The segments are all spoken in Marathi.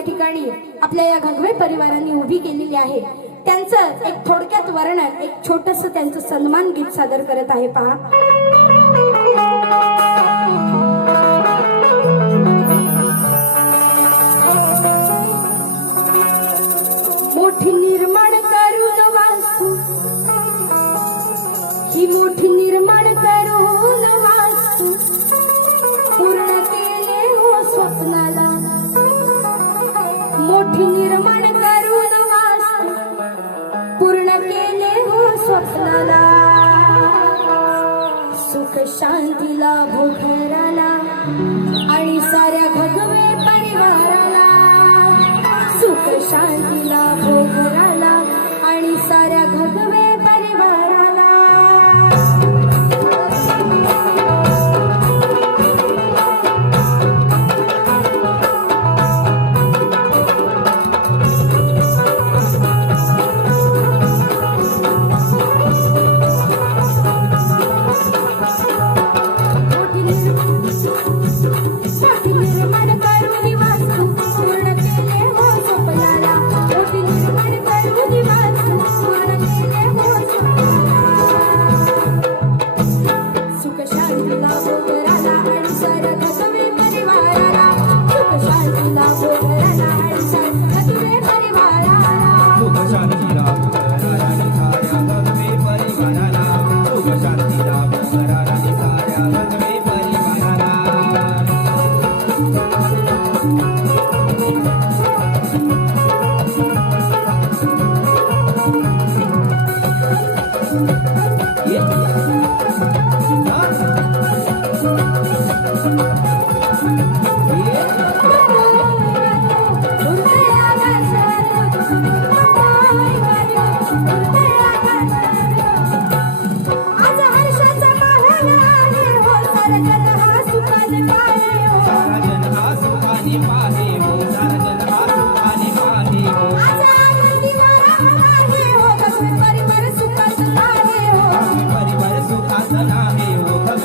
या ठिकाणी आपल्या या घगवे परिवारांनी उभी केलेली आहे. त्यांचं एक थोडक्यात वर्णन एक छोटस त्यांचं सन्मान गीत सादर करत आहे पहा. शांतीला भोगराला आणि साऱ्या भगवे परिवाराला. सुख शांतीला भोगराला आणि साऱ्या भगवे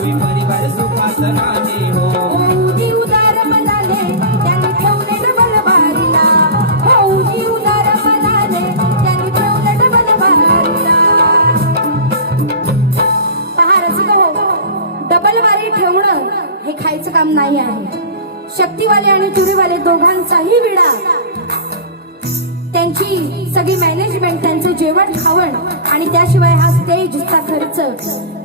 हो परिवार सुखात हो. उदार मनाले त्यांनी ठेवले डबल उदार मनाले त्यांनी ठेवले डबल पहा रसिक हो. डबल ठेवणं हे खायचं काम नाही आहे. शक्तीवाले आणि चुरीवाले दोघांचाही विडा. त्यांची सगळी मॅनेजमेंट त्यांचं जेवण खावण आणि त्याशिवाय हा स्टेजचा खर्च.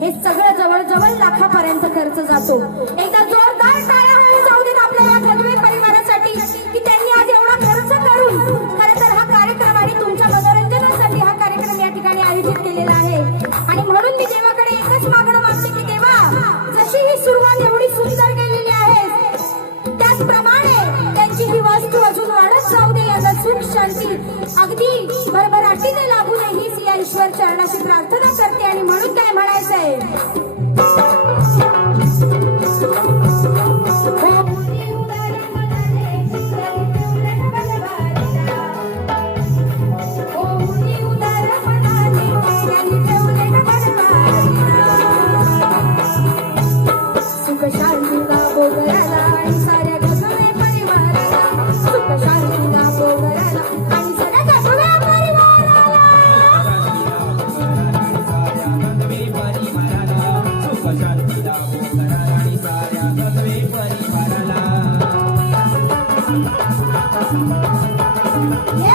हे सगळं जवळजवळ लाखापर्यंत खर्च जातो. एकदा जोरदार टाळ्या होऊन जाऊ देत आपल्या या घगवे परिवारासाठी की त्यांनी आज एवढा खर्च करून खरं तर हा कार्यक्रम आणि तुमच्या मनोरंजनासाठी हा कार्यक्रम या ठिकाणी आयोजित केलेला आहे. आणि म्हणून मी देवाकडे एकच मागणं मागते की देवा जशी ही सुरुवात एवढी अगदी भरभराटीने लागू नये हीच या ईश्वर चरणाशी प्रार्थना करते आणि म्हणून काय म्हणायचंय? ये,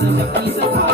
Lisa, of Lisa.